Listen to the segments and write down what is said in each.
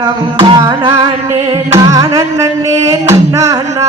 நம் தானே நானே நன்னானா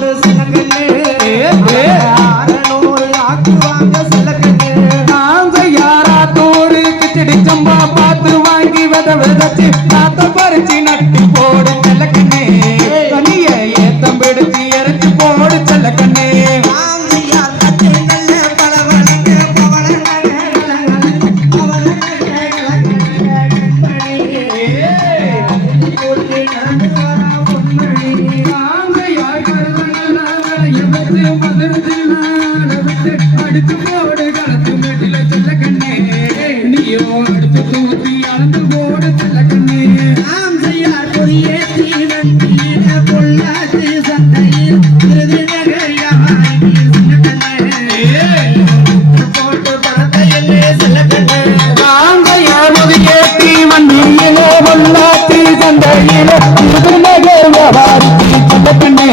করে சந்தையிலே திருநகர் வியாபாரி சந்தப்பண்ணே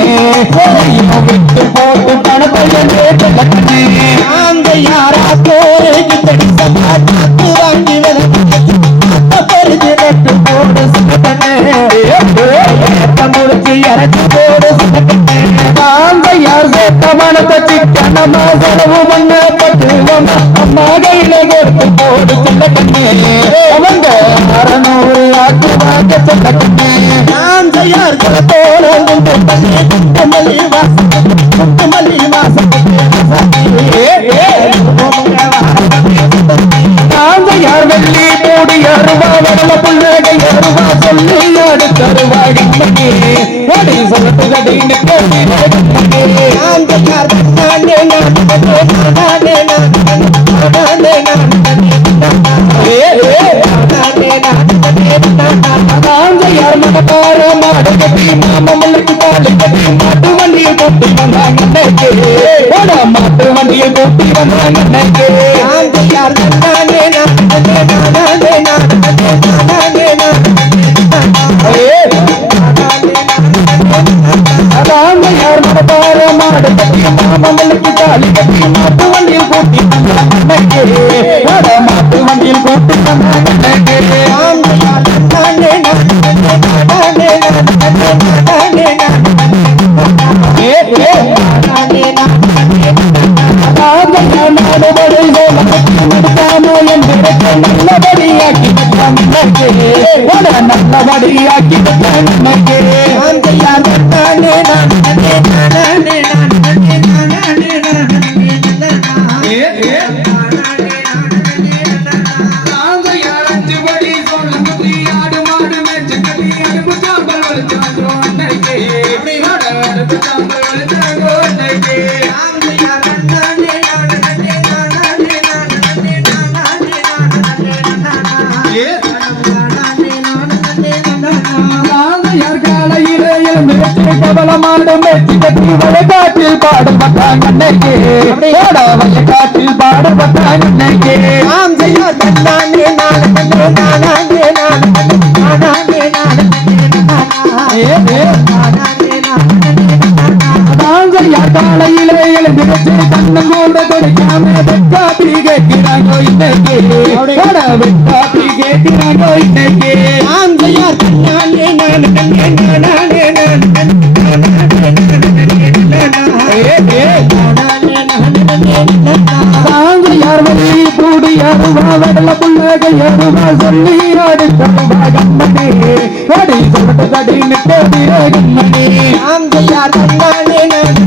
அந்த யாரா தோரைக்கு தடித்த பாட்டு வாங்கி பருதி போடு சுகத்தனே இறச்சி போடு அந்த யார் சேத்தமான பற்றி கணமா செலவு பண்ண பட்டுவோம் அம்மா கையில கொடுத்து போடு சுகத்தனே அவங்க அறநூறு ஆக்கு வாங்க மாட்டு வண்டியில் கூட்டி வந்தாங்க மாட்டு வண்டியில் கூட்டி வந்தாங்க மாடு கட்டி மாமல்லக்கு தாலி கட்டி மாட்டு வண்டியில் கூட்டி வந்தாங்க கவலமாடும் வயக்காட்டில் பாடுபட்டா கண்ணகே ஓட வயக்காட்டில் பாடுபட்டா கண்ணகே நாம் செய்ய தன்னானே நானே நானே நானே நானே கூட கொடுக்காம வெட்காப்பி கேட்கிறாங்கோ இன்னைக்கு வெட்காப்பி கேட்கிறாங்கோ இன்னைக்கு நான் செய்யா நானே நானே நானே யாருவாடல புள்ளாக யாருவா சொல்லி ஆடி கம்மனே ஆடி சொல்றது கடி நிட்டே கம்மனே ஆந்தையார் தன்னானே நான்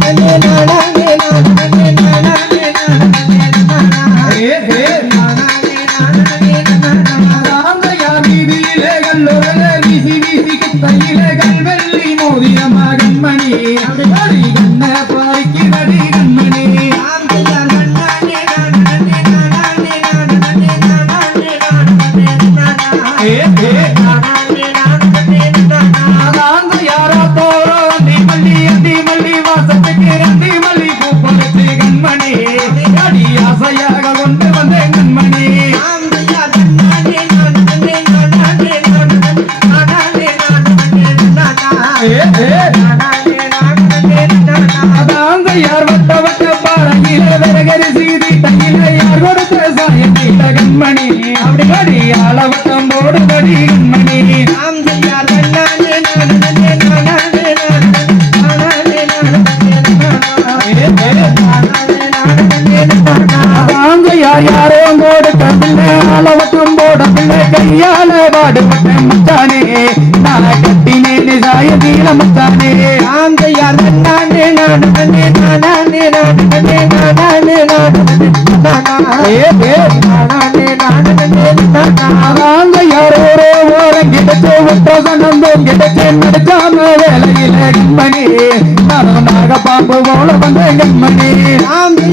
பாம்பு போல வந்த கண்மணி பாம்பு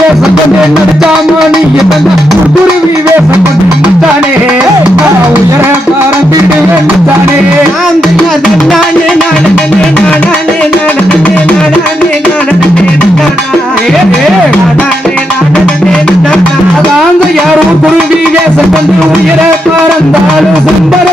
வேஷம் கொண்டு நடிச்சாமணி குருவி வேஷம் கொண்டு தானே உயர தந்தானே நான் தந்தானே நானே நானே நானே நானே வந்து உயர பறந்தாலும் சம்பா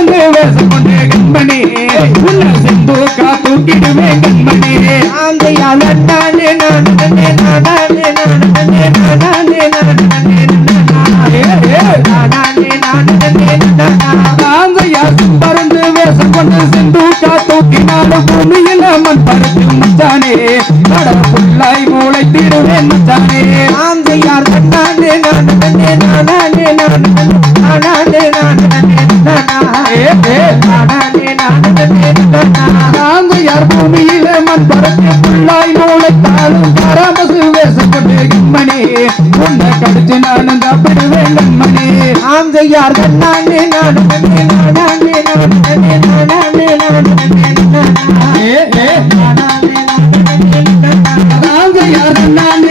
மச்சானே ஏ, ஏ, நாங்க யார் பூமியில மண் பறந்து புள்ளாய் மூளைத்தாலும் பராமசு வேஷம் கொண்டு உன்னை கடிச்சு நானும் சாப்பிடுவேன் கண்மணி ஆம் செய்யார் நானே நானே நானே நானே நானே நானே நானே நானே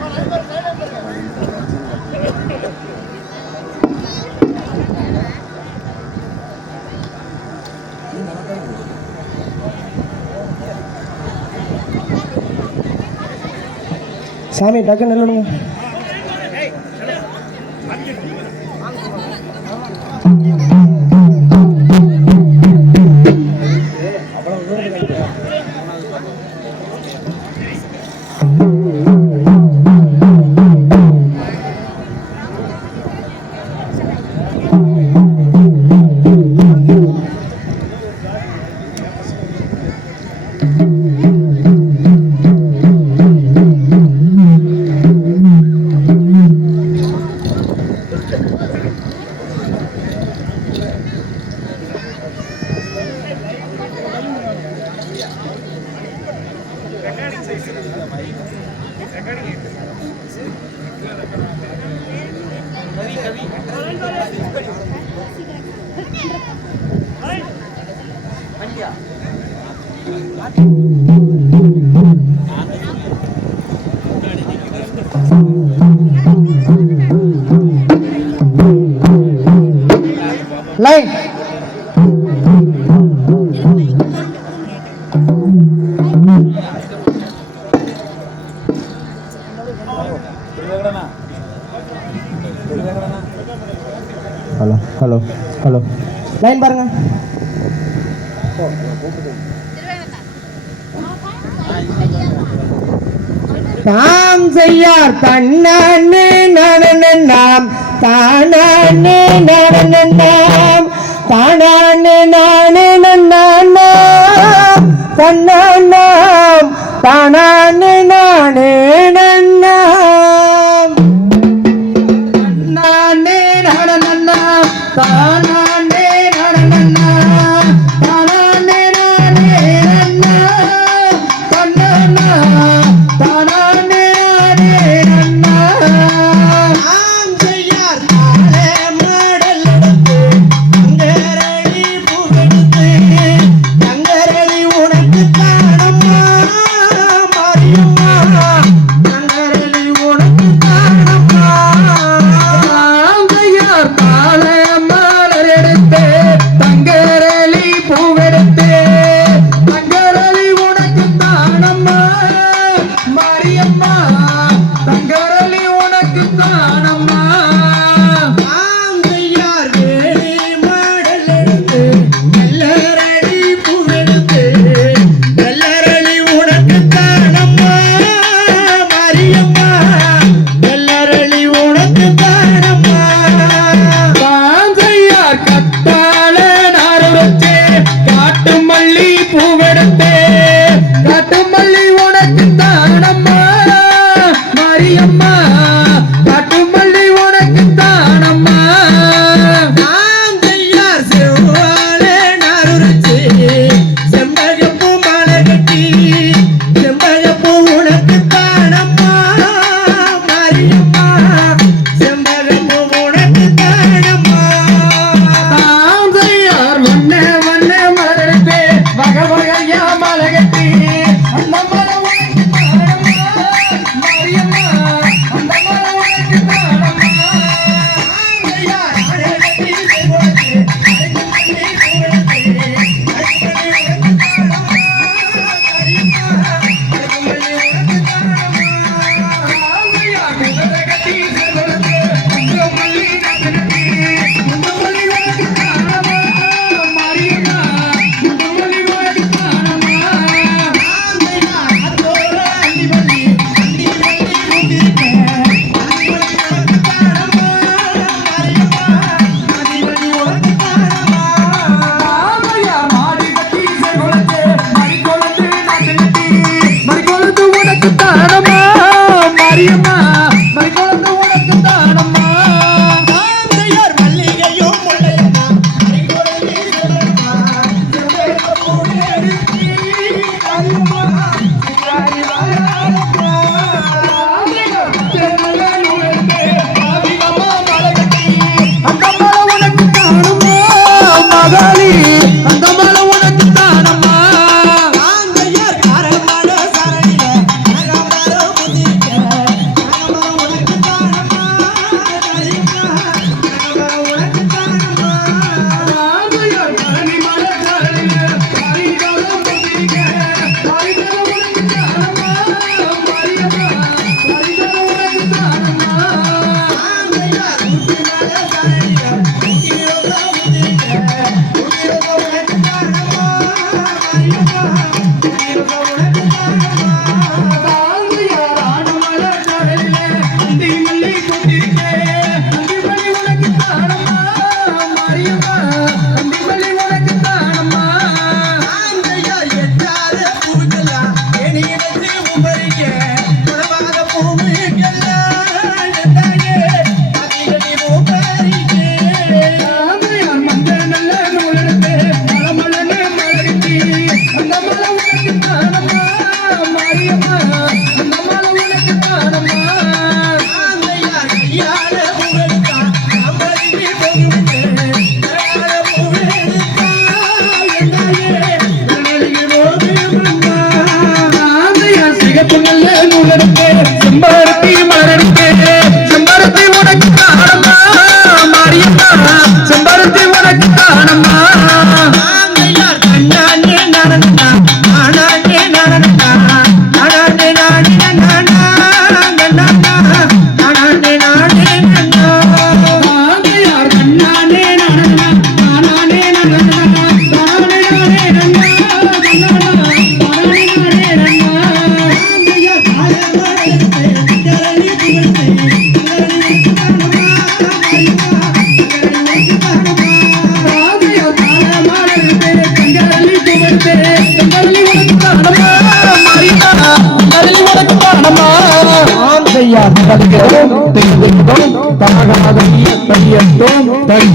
சாமி டக்குன்னு நில்லுங்க தாம் செய்யார் தன்னானே நடன நாம். தானானே நடன நாம். தானானே நானே நன்னாம் தன்னானாம் தானானே நானே நன்னாம் તબિયત તબિયત તો થઈ